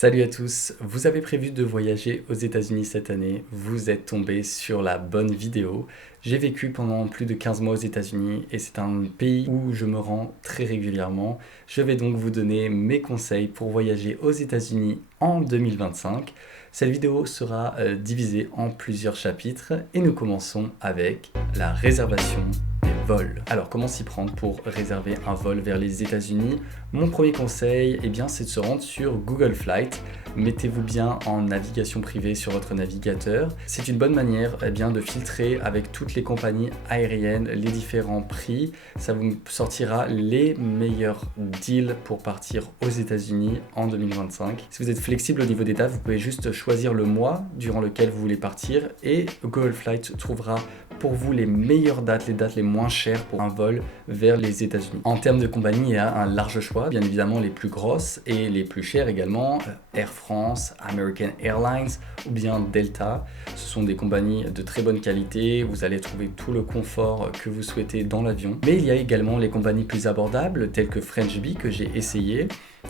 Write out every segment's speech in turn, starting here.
Salut à tous, vous avez prévu de voyager aux États-Unis cette année, vous êtes tombé sur la bonne vidéo. J'ai vécu pendant plus de 15 mois aux États-Unis et c'est un pays où je me rends très régulièrement. Je vais donc vous donner mes conseils pour voyager aux États-Unis en 2025. Cette vidéo sera divisée en plusieurs chapitres et nous commençons avec la réservation des vols. Alors comment s'y prendre pour réserver un vol vers les États-Unis? Mon premier conseil, c'est de se rendre sur Google Flight. Mettez-vous bien en navigation privée sur votre navigateur. C'est une bonne manière de filtrer avec toutes les compagnies aériennes les différents prix. Ça vous sortira les meilleurs deals pour partir aux États-Unis en 2025. Si vous êtes flexible au niveau des dates, vous pouvez juste choisir le mois durant lequel vous voulez partir et Google Flight trouvera pour vous les meilleures dates, les dates les moins chères pour un vol vers les États-Unis. En termes de compagnie, il y a un large choix, bien évidemment les plus grosses et les plus chères également, Air France, American Airlines ou bien Delta. Ce sont des compagnies de très bonne qualité, vous allez trouver tout le confort que vous souhaitez dans l'avion. Mais il y a également les compagnies plus abordables telles que FrenchBee que j'ai essayé.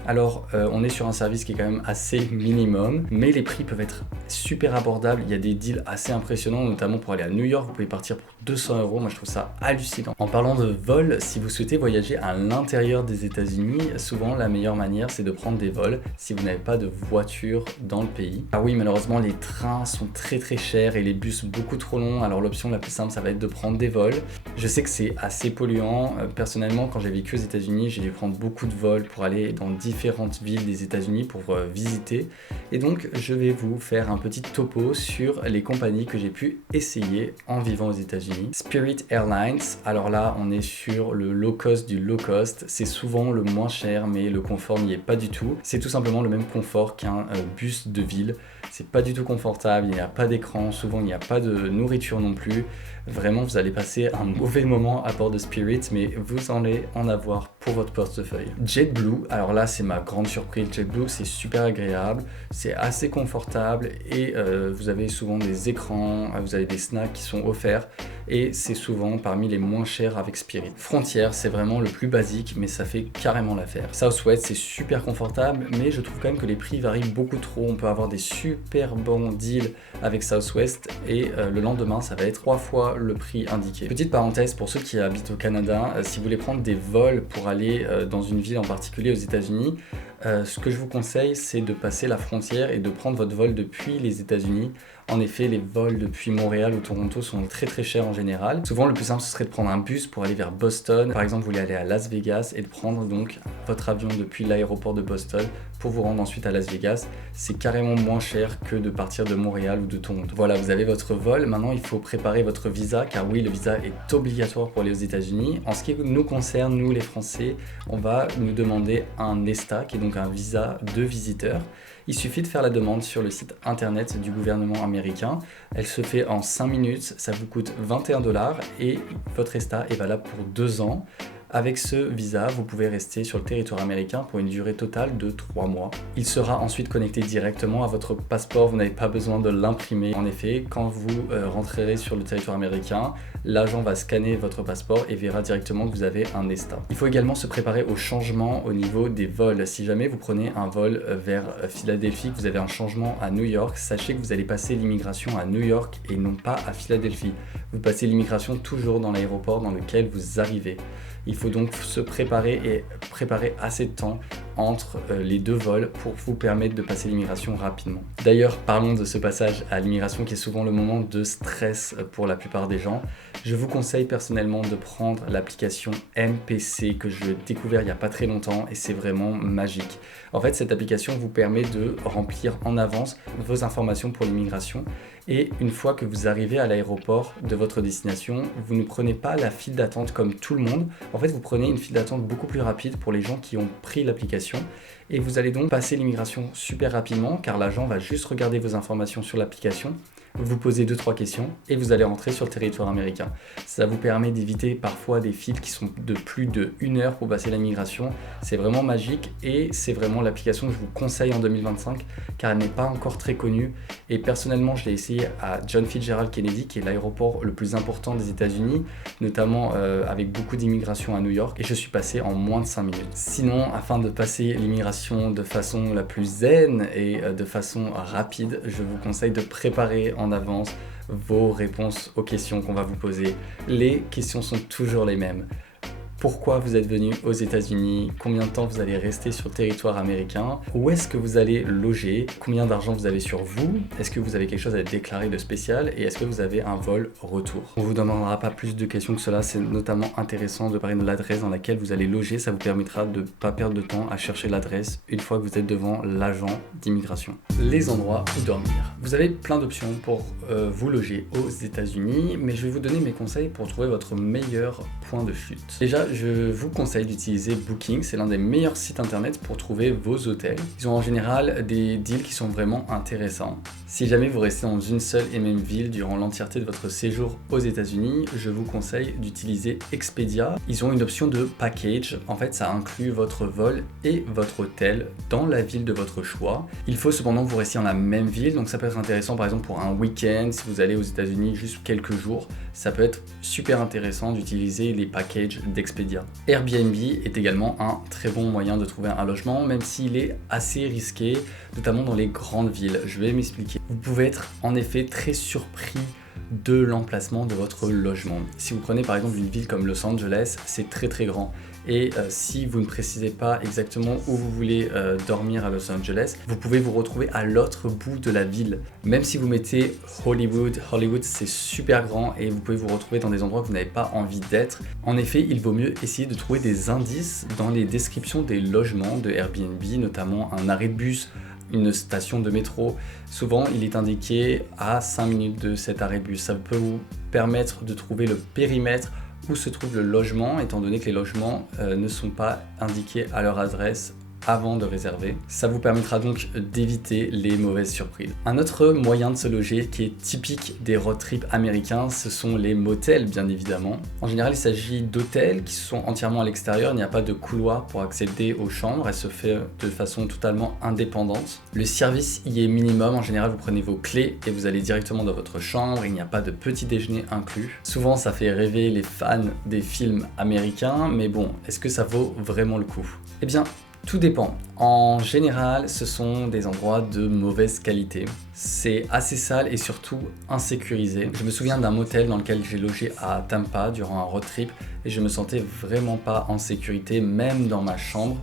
Alors, on est sur un service qui est quand même assez minimum, mais les prix peuvent être super abordables. Il y a des deals assez impressionnants, notamment pour aller à New York, vous pouvez partir pour 200 €. Moi, je trouve ça hallucinant. En parlant de vol, si vous souhaitez voyager à l'intérieur des États-Unis, souvent la meilleure manière, c'est de prendre des vols si vous n'avez pas de voiture dans le pays. Ah oui, malheureusement, les trains sont très chers et les bus beaucoup trop longs. Alors, l'option la plus simple, ça va être de prendre des vols. Je sais que c'est assez polluant. Personnellement, quand j'ai vécu aux États-Unis, j'ai dû prendre beaucoup de vols pour aller dans différentes villes des États-Unis pour visiter. Et donc, je vais vous faire un petit topo sur les compagnies que j'ai pu essayer en vivant aux États-Unis. Spirit Airlines, alors là, on est sur le low cost du low cost. C'est souvent le moins cher, mais le confort n'y est pas du tout. C'est tout simplement le même confort qu'un bus de ville. C'est pas du tout confortable, il n'y a pas d'écran, souvent il n'y a pas de nourriture non plus. Vraiment, vous allez passer un mauvais moment à bord de Spirit, mais vous allez en avoir pour votre portefeuille. JetBlue, alors là, c'est ma grande surprise. JetBlue, c'est super agréable, c'est assez confortable et vous avez souvent des écrans, vous avez des snacks qui sont offerts et c'est souvent parmi les moins chers avec Spirit. Frontier, c'est vraiment le plus basique, mais ça fait carrément l'affaire. Southwest, c'est super confortable, mais je trouve quand même que les prix varient beaucoup trop. On peut avoir des super bons deals avec Southwest et le lendemain, ça va être 3 fois le prix indiqué. Petite parenthèse pour ceux qui habitent au Canada, si vous voulez prendre des vols pour aller dans une ville en particulier aux États-Unis, ce que je vous conseille, c'est de passer la frontière et de prendre votre vol depuis les États-Unis. En effet, les vols depuis Montréal ou Toronto sont très chers en général. Souvent, le plus simple, ce serait de prendre un bus pour aller vers Boston. Par exemple, vous voulez aller à Las Vegas et de prendre donc votre avion depuis l'aéroport de Boston pour vous rendre ensuite à Las Vegas. C'est carrément moins cher que de partir de Montréal ou de Toronto. Voilà, vous avez votre vol. Maintenant, il faut préparer votre visa, car oui, le visa est obligatoire pour aller aux États-Unis. En ce qui nous concerne, nous les Français, on va nous demander un ESTA, qui est donc un visa de visiteur. Il suffit de faire la demande sur le site internet du gouvernement américain. Elle se fait en 5 minutes, ça vous coûte 21 $ et votre ESTA est valable pour 2 ans. Avec ce visa, vous pouvez rester sur le territoire américain pour une durée totale de 3 mois. Il sera ensuite connecté directement à votre passeport, vous n'avez pas besoin de l'imprimer. En effet, quand vous rentrerez sur le territoire américain, l'agent va scanner votre passeport et verra directement que vous avez un ESTA. Il faut également se préparer au changement au niveau des vols. Si jamais vous prenez un vol vers Philadelphie, que vous avez un changement à New York, sachez que vous allez passer l'immigration à New York et non pas à Philadelphie. Vous passez l'immigration toujours dans l'aéroport dans lequel vous arrivez. Il faut donc se préparer et préparer assez de temps entre les deux vols pour vous permettre de passer l'immigration rapidement. D'ailleurs, parlons de ce passage à l'immigration qui est souvent le moment de stress pour la plupart des gens. Je vous conseille personnellement de prendre l'application MPC que j'ai découvert il n'y a pas très longtemps et c'est vraiment magique. En fait, cette application vous permet de remplir en avance vos informations pour l'immigration et une fois que vous arrivez à l'aéroport de votre destination, vous ne prenez pas la file d'attente comme tout le monde. En fait, vous prenez une file d'attente beaucoup plus rapide pour les gens qui ont pris l'application et vous allez donc passer l'immigration super rapidement car l'agent va juste regarder vos informations sur l'application, Vous posez 2-3 questions et vous allez rentrer sur le territoire américain. Ça vous permet d'éviter parfois des files qui sont de plus de 1 heure pour passer la migration. C'est vraiment magique et c'est vraiment l'application que je vous conseille en 2025 car elle n'est pas encore très connue. Et personnellement, je l'ai essayé à John Fitzgerald Kennedy, qui est l'aéroport le plus important des États-Unis, notamment avec beaucoup d'immigration à New York, et je suis passé en moins de 5 minutes. Sinon, afin de passer l'immigration de façon la plus zen et de façon rapide, je vous conseille de préparer en avance vos réponses aux questions qu'on va vous poser. Les questions sont toujours les mêmes. Pourquoi vous êtes venu aux États-Unis? Combien de temps vous allez rester sur le territoire américain? Où est-ce que vous allez loger? Combien d'argent vous avez sur vous? Est-ce que vous avez quelque chose à déclarer de spécial? Et est-ce que vous avez un vol retour? On vous demandera pas plus de questions que cela. C'est notamment intéressant de parler de l'adresse dans laquelle vous allez loger. Ça vous permettra de ne pas perdre de temps à chercher l'adresse une fois que vous êtes devant l'agent d'immigration. Les endroits où dormir. Vous avez plein d'options pour vous loger aux États-Unis, mais je vais vous donner mes conseils pour trouver votre meilleur point de chute. Déjà, je vous conseille d'utiliser Booking, c'est l'un des meilleurs sites internet pour trouver vos hôtels. Ils ont en général des deals qui sont vraiment intéressants. Si jamais vous restez dans une seule et même ville durant l'entièreté de votre séjour aux États-Unis, je vous conseille d'utiliser Expedia. Ils ont une option de package, en fait ça inclut votre vol et votre hôtel dans la ville de votre choix. Il faut cependant que vous restiez dans la même ville, donc ça peut être intéressant par exemple pour un week-end, si vous allez aux États-Unis juste quelques jours, ça peut être super intéressant d'utiliser les packages d'Expedia. Airbnb est également un très bon moyen de trouver un logement, même s'il est assez risqué, notamment dans les grandes villes. Je vais m'expliquer. Vous pouvez être en effet très surpris de l'emplacement de votre logement. Si vous prenez par exemple une ville comme Los Angeles, c'est très très grand. Et si vous ne précisez pas exactement où vous voulez dormir à Los Angeles, vous pouvez vous retrouver à l'autre bout de la ville. Même si vous mettez Hollywood c'est super grand et vous pouvez vous retrouver dans des endroits que vous n'avez pas envie d'être. En effet, il vaut mieux essayer de trouver des indices dans les descriptions des logements de Airbnb, notamment un arrêt de bus, une station de métro. Souvent, il est indiqué à 5 minutes de cet arrêt de bus. Ça peut vous permettre de trouver le périmètre où se trouve le logement, étant donné que les logements ne sont pas indiqués à leur adresse avant de réserver. Ça vous permettra donc d'éviter les mauvaises surprises. Un autre moyen de se loger qui est typique des road trips américains, ce sont les motels bien évidemment. En général, il s'agit d'hôtels qui sont entièrement à l'extérieur, il n'y a pas de couloir pour accéder aux chambres, elle se fait de façon totalement indépendante. Le service y est minimum, en général vous prenez vos clés et vous allez directement dans votre chambre, il n'y a pas de petit déjeuner inclus. Souvent ça fait rêver les fans des films américains, mais bon, est-ce que ça vaut vraiment le coup? Eh bien, tout dépend. En général, ce sont des endroits de mauvaise qualité. C'est assez sale et surtout insécurisé. Je me souviens d'un motel dans lequel j'ai logé à Tampa durant un road trip et je me sentais vraiment pas en sécurité, même dans ma chambre.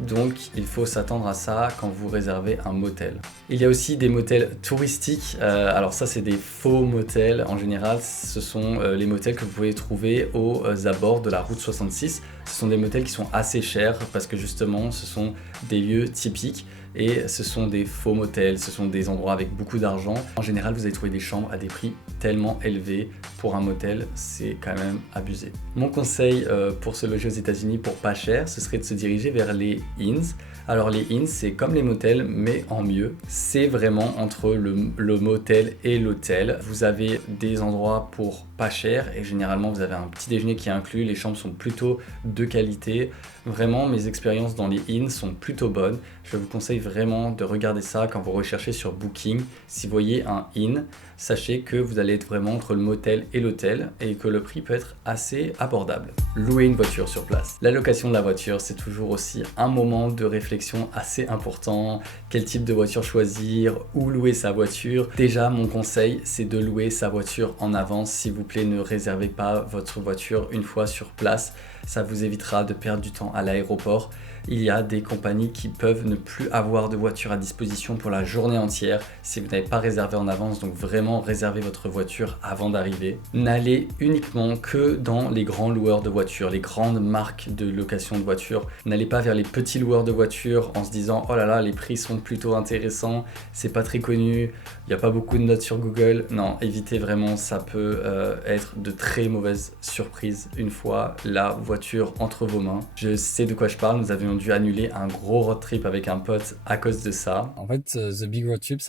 Donc il faut s'attendre à ça quand vous réservez un motel. Il y a aussi des motels touristiques, alors ça c'est des faux motels en général, ce sont les motels que vous pouvez trouver aux abords de la route 66. Ce sont des motels qui sont assez chers parce que justement ce sont des lieux typiques et ce sont des faux motels, ce sont des endroits avec beaucoup d'argent. En général vous allez trouver des chambres à des prix tellement élevés pour un motel, c'est quand même abusé. Mon conseil pour se loger aux États-Unis pour pas cher, ce serait de se diriger vers les inns. Alors les inns, c'est comme les motels, mais en mieux. C'est vraiment entre le motel et l'hôtel. Vous avez des endroits pour pas cher et généralement vous avez un petit déjeuner qui est inclus. Les chambres sont plutôt de qualité. Vraiment, mes expériences dans les inns sont plutôt bonnes. Je vous conseille vraiment de regarder ça quand vous recherchez sur Booking. Si vous voyez un inn, sachez que vous allez être vraiment entre le motel et l'hôtel et que le prix peut être assez abordable. Louer une voiture sur place. La location de la voiture, c'est toujours aussi un moment de réflexion assez important. Quel type de voiture choisir? Où louer sa voiture? Déjà, mon conseil, c'est de louer sa voiture en avance. S'il vous plaît, ne réservez pas votre voiture une fois sur place. Ça vous évitera de perdre du temps à l'aéroport. Il y a des compagnies qui peuvent ne plus avoir de voiture à disposition pour la journée entière si vous n'avez pas réservé en avance, donc vraiment réservez votre voiture avant d'arriver. N'allez uniquement que dans les grands loueurs de voitures, les grandes marques de location de voitures. N'allez pas vers les petits loueurs de voitures en se disant oh là là, les prix sont plutôt intéressants, c'est pas très connu, il n'y a pas beaucoup de notes sur Google. Non, évitez vraiment, ça peut être de très mauvaises surprises une fois la voiture entre vos mains. Je sais de quoi je parle, nous avions dû annuler un gros road trip avec un pote à cause de ça. En fait, The Big Road Trip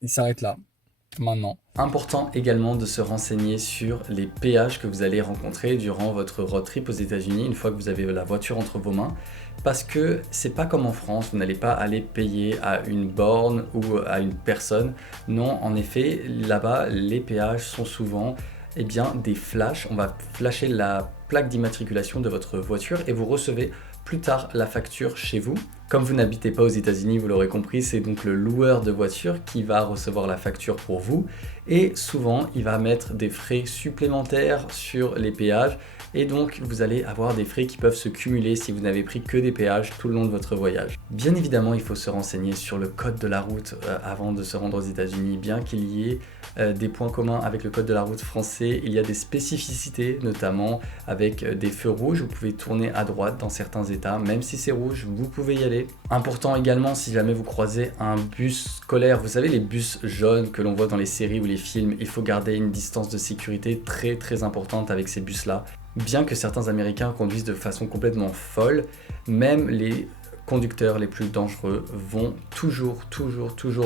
il s'arrête là. maintenant. Important également de se renseigner sur les péages que vous allez rencontrer durant votre road trip aux États-Unis une fois que vous avez la voiture entre vos mains. Parce que c'est pas comme en France, vous n'allez pas aller payer à une borne ou à une personne. Non, en effet, là-bas, les péages sont souvent des flashs. On va flasher la plaque d'immatriculation de votre voiture et vous recevez plus tard la facture chez vous. Comme vous n'habitez pas aux États-Unis, vous l'aurez compris, c'est donc le loueur de voiture qui va recevoir la facture pour vous et souvent il va mettre des frais supplémentaires sur les péages et donc vous allez avoir des frais qui peuvent se cumuler si vous n'avez pris que des péages tout le long de votre voyage. Bien évidemment, il faut se renseigner sur le code de la route avant de se rendre aux États-Unis, bien qu'il y ait des points communs avec le code de la route français, il y a des spécificités, notamment avec des feux rouges, vous pouvez tourner à droite dans certains états, même si c'est rouge, vous pouvez y aller. Important également, si jamais vous croisez un bus scolaire, vous savez les bus jaunes que l'on voit dans les séries ou les films, il faut garder une distance de sécurité très importante avec ces bus-là. Bien que certains Américains conduisent de façon complètement folle, même les conducteurs les plus dangereux vont toujours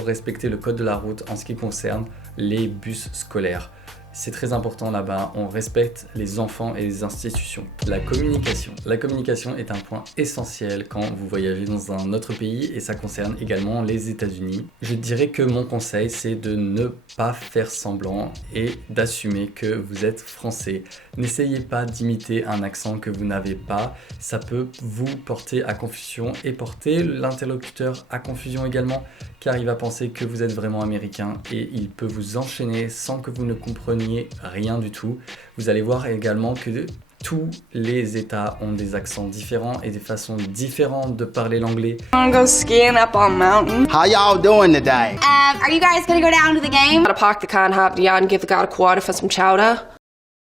respecter le code de la route en ce qui concerne les bus scolaires. C'est très important là-bas, on respecte les enfants et les institutions. La communication. La communication est un point essentiel quand vous voyagez dans un autre pays et ça concerne également les États-Unis. Je dirais que mon conseil, c'est de ne pas faire semblant et d'assumer que vous êtes français. N'essayez pas d'imiter un accent que vous n'avez pas, ça peut vous porter à confusion et porter l'interlocuteur à confusion également, car il va penser que vous êtes vraiment américain et il peut vous enchaîner sans que vous ne compreniez rien du tout. Vous allez voir également que tous les États ont des accents différents et des façons différentes de parler l'anglais. I'm gonna go skiing up on mountain. How y'all doing today? Are you guys gonna go down to the game? Gotta park the car and hop down and give the guy a quarter for some chowder.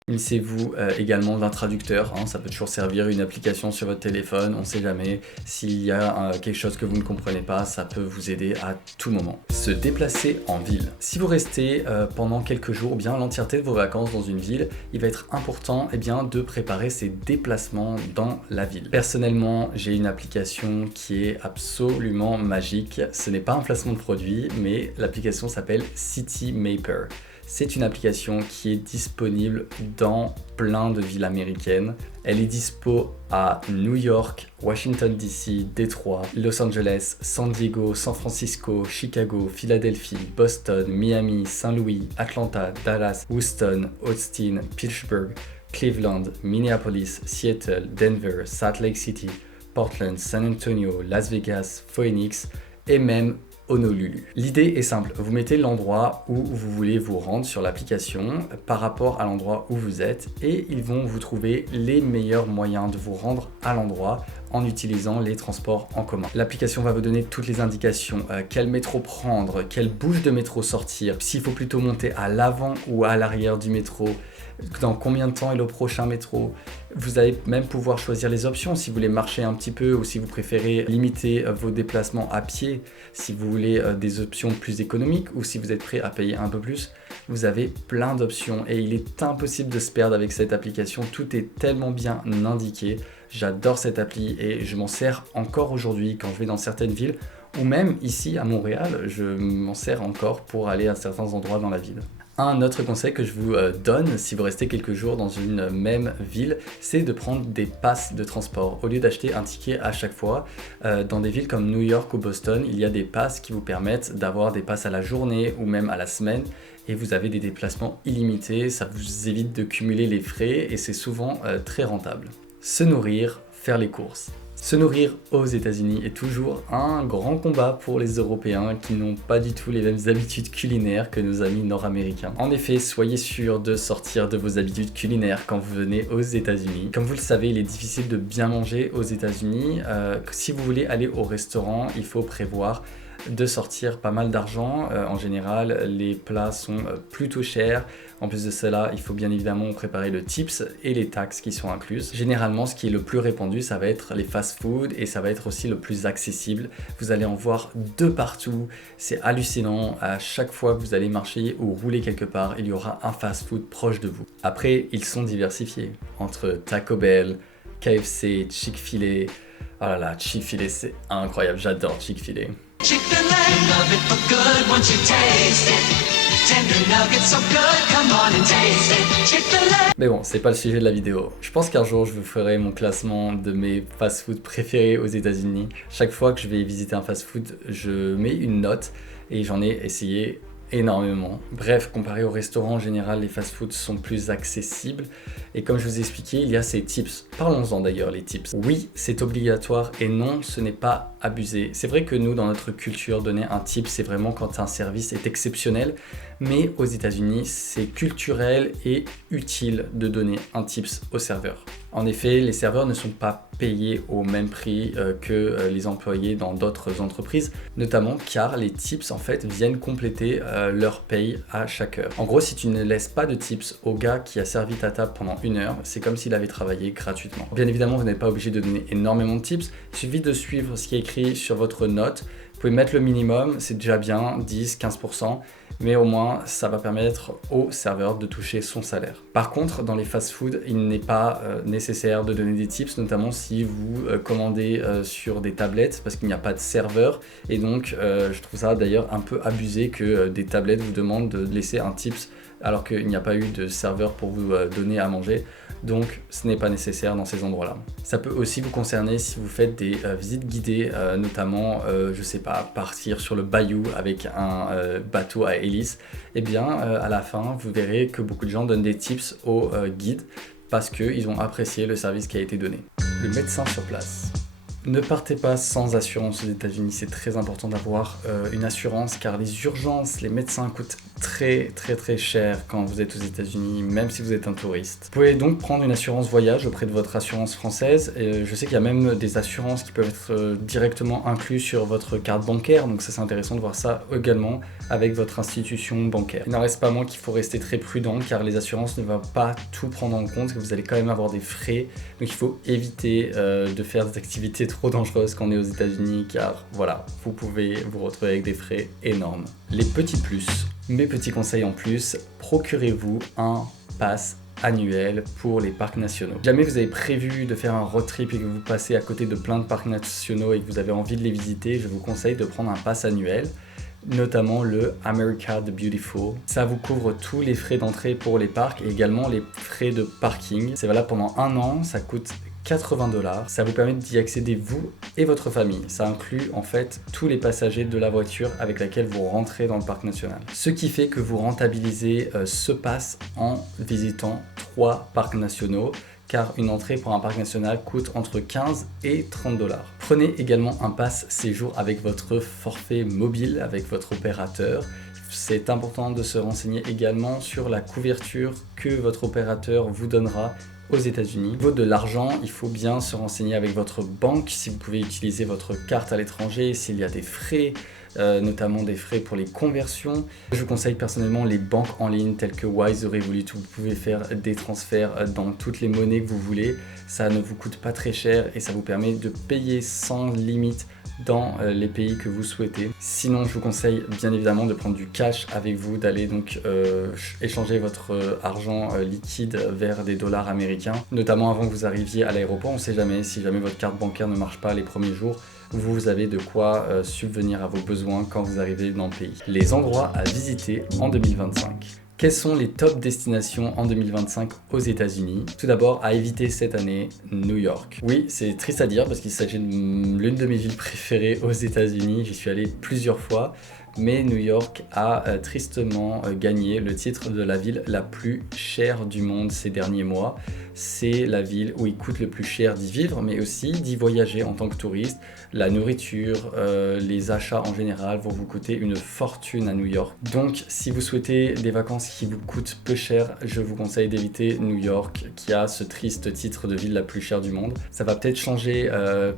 Munissez-vous également d'un traducteur, ça peut toujours servir, une application sur votre téléphone, on ne sait jamais. S'il y a quelque chose que vous ne comprenez pas, ça peut vous aider à tout moment. Se déplacer en ville. Si vous restez pendant quelques jours, bien l'entièreté de vos vacances dans une ville, il va être important de préparer ces déplacements dans la ville. Personnellement, j'ai une application qui est absolument magique. Ce n'est pas un placement de produit, mais l'application s'appelle Citymapper. C'est une application qui est disponible dans plein de villes américaines. Elle est dispo à New York, Washington DC, Détroit, Los Angeles, San Diego, San Francisco, Chicago, Philadelphie, Boston, Miami, Saint-Louis, Atlanta, Dallas, Houston, Austin, Pittsburgh, Cleveland, Minneapolis, Seattle, Denver, Salt Lake City, Portland, San Antonio, Las Vegas, Phoenix et même Honolulu. L'idée est simple, vous mettez l'endroit où vous voulez vous rendre sur l'application par rapport à l'endroit où vous êtes et ils vont vous trouver les meilleurs moyens de vous rendre à l'endroit en utilisant les transports en commun. L'application va vous donner toutes les indications, quel métro prendre, quelle bouche de métro sortir, s'il faut plutôt monter à l'avant ou à l'arrière du métro, dans combien de temps est le prochain métro. Vous allez même pouvoir choisir les options si vous voulez marcher un petit peu ou si vous préférez limiter vos déplacements à pied, si vous voulez des options plus économiques ou si vous êtes prêt à payer un peu plus. Vous avez plein d'options et il est impossible de se perdre avec cette application. Tout est tellement bien indiqué. J'adore cette appli et je m'en sers encore aujourd'hui quand je vais dans certaines villes ou même ici à Montréal, je m'en sers encore pour aller à certains endroits dans la ville. Un autre conseil que je vous donne si vous restez quelques jours dans une même ville, c'est de prendre des passes de transport. Au lieu d'acheter un ticket à chaque fois, dans des villes comme New York ou Boston, il y a des passes qui vous permettent d'avoir des passes à la journée ou même à la semaine et vous avez des déplacements illimités, ça vous évite de cumuler les frais et c'est souvent très rentable. Se nourrir, faire les courses. Se nourrir aux États-Unis est toujours un grand combat pour les Européens qui n'ont pas du tout les mêmes habitudes culinaires que nos amis nord-américains. En effet, soyez sûr de sortir de vos habitudes culinaires quand vous venez aux États-Unis. Comme vous le savez, il est difficile de bien manger aux États-Unis. Si vous voulez aller au restaurant, il faut prévoir de sortir pas mal d'argent. En général, les plats sont plutôt chers. En plus de cela, il faut bien évidemment préparer le tips et les taxes qui sont incluses. Généralement, ce qui est le plus répandu, ça va être les fast-food et ça va être aussi le plus accessible. Vous allez en voir de partout. C'est hallucinant. À chaque fois que vous allez marcher ou rouler quelque part, il y aura un fast-food proche de vous. Après, ils sont diversifiés entre Taco Bell, KFC, Chick-fil-A. Oh là là, Chick-fil-A, c'est incroyable. J'adore Chick-fil-A. Chick-fil-A, love it for good once you taste it. Mais bon, c'est pas le sujet de la vidéo. Je pense qu'un jour je vous ferai mon classement de mes fast-food préférés aux États-Unis. Chaque fois que je vais visiter un fast-food, je mets une note et j'en ai essayé énormément. Bref, comparé au restaurant en général, les fast-foods sont plus accessibles. Et comme je vous ai expliqué, il y a ces tips. Parlons-en d'ailleurs, les tips. Oui, c'est obligatoire et non, ce n'est pas abusé. C'est vrai que nous, dans notre culture, donner un tip, c'est vraiment quand un service est exceptionnel. Mais aux États-Unis, c'est culturel et utile de donner un tips au serveur. En effet, les serveurs ne sont pas payés au même prix que les employés dans d'autres entreprises, notamment car les tips en fait viennent compléter leur paye à chaque heure. En gros, si tu ne laisses pas de tips au gars qui a servi ta table pendant 1 heure, c'est comme s'il avait travaillé gratuitement. Bien évidemment, vous n'êtes pas obligé de donner énormément de tips, il suffit de suivre ce qui est écrit sur votre note. Vous pouvez mettre le minimum, c'est déjà bien, 10-15%, mais au moins ça va permettre au serveur de toucher son salaire. Par contre, dans les fast-food, il n'est pas nécessaire de donner des tips, notamment si vous commandez sur des tablettes, parce qu'il n'y a pas de serveur, et donc je trouve ça d'ailleurs un peu abusé que des tablettes vous demandent de laisser un tips alors qu'il n'y a pas eu de serveur pour vous donner à manger. Donc ce n'est pas nécessaire dans ces endroits-là. Ça peut aussi vous concerner si vous faites des visites guidées, notamment, je sais pas, partir sur le bayou avec un bateau à hélice. Eh bien, à la fin, vous verrez que beaucoup de gens donnent des tips aux guides parce qu'ils ont apprécié le service qui a été donné. Le médecin sur place. Ne partez pas sans assurance aux États-Unis, c'est très important d'avoir une assurance car les urgences, les médecins coûtent très cher quand vous êtes aux États-Unis, même si vous êtes un touriste. Vous pouvez donc prendre une assurance voyage auprès de votre assurance française. Et je sais qu'il y a même des assurances qui peuvent être directement incluses sur votre carte bancaire, donc ça c'est intéressant de voir ça également avec votre institution bancaire. Il n'en reste pas moins qu'il faut rester très prudent car les assurances ne vont pas tout prendre en compte, que vous allez quand même avoir des frais, donc il faut éviter de faire des activités trop dangereuses quand on est aux États-Unis car voilà, vous pouvez vous retrouver avec des frais énormes. Les petits plus. Mes petits conseils en plus, procurez-vous un pass annuel pour les parcs nationaux. Si jamais vous avez prévu de faire un road trip et que vous passez à côté de plein de parcs nationaux et que vous avez envie de les visiter, je vous conseille de prendre un pass annuel, notamment le America the Beautiful. Ça vous couvre tous les frais d'entrée pour les parcs et également les frais de parking. C'est valable pendant 1 an, ça coûte $80. Ça vous permet d'y accéder vous et votre famille. Ça inclut en fait tous les passagers de la voiture avec laquelle vous rentrez dans le parc national. Ce qui fait que vous rentabilisez ce pass en visitant 3 parcs nationaux car une entrée pour un parc national coûte entre 15 et $30. Prenez également un pass séjour avec votre forfait mobile, avec votre opérateur. C'est important de se renseigner également sur la couverture que votre opérateur vous donnera aux États-Unis. Au niveau de l'argent, il faut bien se renseigner avec votre banque si vous pouvez utiliser votre carte à l'étranger, s'il y a des frais, notamment des frais pour les conversions. Je vous conseille personnellement les banques en ligne telles que Wise ou Revolut où vous pouvez faire des transferts dans toutes les monnaies que vous voulez. Ça ne vous coûte pas très cher et ça vous permet de payer sans limite dans les pays que vous souhaitez. Sinon, je vous conseille bien évidemment de prendre du cash avec vous, d'aller donc échanger votre argent liquide vers des dollars américains, notamment avant que vous arriviez à l'aéroport. On ne sait jamais, si jamais votre carte bancaire ne marche pas les premiers jours, vous avez de quoi subvenir à vos besoins quand vous arrivez dans le pays. Les endroits à visiter en 2025. Quelles sont les top destinations en 2025 aux États-Unis? Tout d'abord, à éviter cette année, New York. Oui, c'est triste à dire parce qu'il s'agit de l'une de mes villes préférées aux États-Unis. J'y suis allé plusieurs fois, mais New York a tristement gagné le titre de la ville la plus chère du monde ces derniers mois. C'est la ville où il coûte le plus cher d'y vivre, mais aussi d'y voyager en tant que touriste. La nourriture, les achats en général vont vous coûter une fortune à New York. Donc, si vous souhaitez des vacances qui vous coûtent peu cher, je vous conseille d'éviter New York, qui a ce triste titre de ville la plus chère du monde. Ça va peut-être changer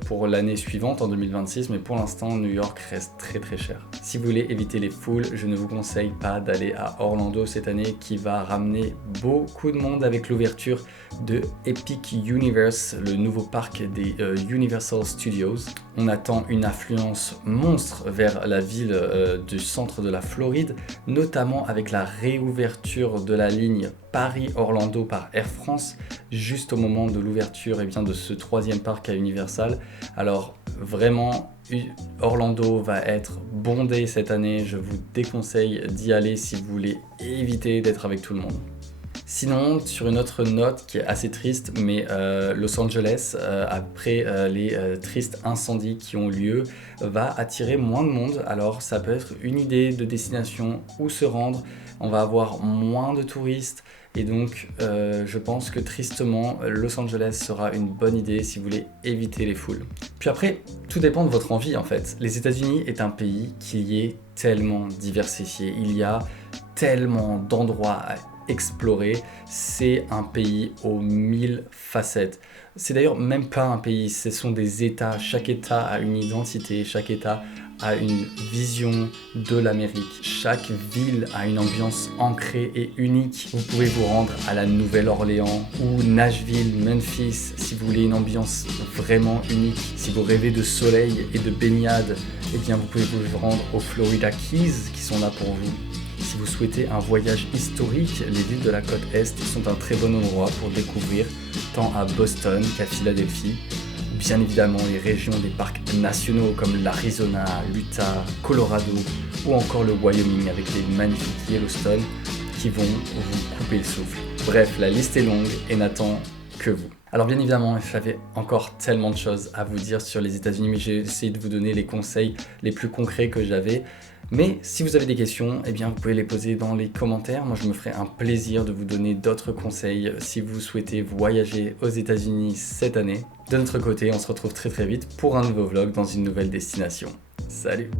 pour l'année suivante, en 2026, mais pour l'instant, New York reste très cher. Si vous voulez éviter les foules, je ne vous conseille pas d'aller à Orlando cette année, qui va ramener beaucoup de monde avec l'ouverture de Epic Universe, le nouveau parc des Universal Studios. On attend une affluence monstre vers la ville du centre de la Floride, notamment avec la réouverture de la ligne Paris-Orlando par Air France, juste au moment de l'ouverture de ce 3e parc à Universal. Alors vraiment, Orlando va être bondé cette année. Je vous déconseille d'y aller si vous voulez éviter d'être avec tout le monde. Sinon, sur une autre note qui est assez triste, mais Los Angeles, après les tristes incendies qui ont lieu, va attirer moins de monde. Alors ça peut être une idée de destination où se rendre. On va avoir moins de touristes et donc je pense que tristement, Los Angeles sera une bonne idée si vous voulez éviter les foules. Puis après, tout dépend de votre envie en fait. Les États-Unis est un pays qui est tellement diversifié. Il y a tellement d'endroits à explorer, c'est un pays aux 1000 facettes. C'est d'ailleurs même pas un pays, ce sont des États. Chaque État a une identité, chaque État a une vision de l'Amérique. Chaque ville a une ambiance ancrée et unique. Vous pouvez vous rendre à la Nouvelle-Orléans ou Nashville, Memphis, si vous voulez une ambiance vraiment unique. Si vous rêvez de soleil et de baignade, eh bien vous pouvez vous rendre aux Florida Keys qui sont là pour vous. Si vous souhaitez un voyage historique, les villes de la côte Est sont un très bon endroit pour découvrir, tant à Boston qu'à Philadelphie. Bien évidemment, les régions des parcs nationaux comme l'Arizona, l'Utah, Colorado ou encore le Wyoming avec les magnifiques Yellowstone qui vont vous couper le souffle. Bref, la liste est longue et n'attend que vous. Alors bien évidemment, j'avais encore tellement de choses à vous dire sur les États-Unis, mais j'ai essayé de vous donner les conseils les plus concrets que j'avais. Mais si vous avez des questions, eh bien vous pouvez les poser dans les commentaires. Moi je me ferai un plaisir de vous donner d'autres conseils si vous souhaitez voyager aux États-Unis cette année. De notre côté, on se retrouve très vite pour un nouveau vlog dans une nouvelle destination. Salut!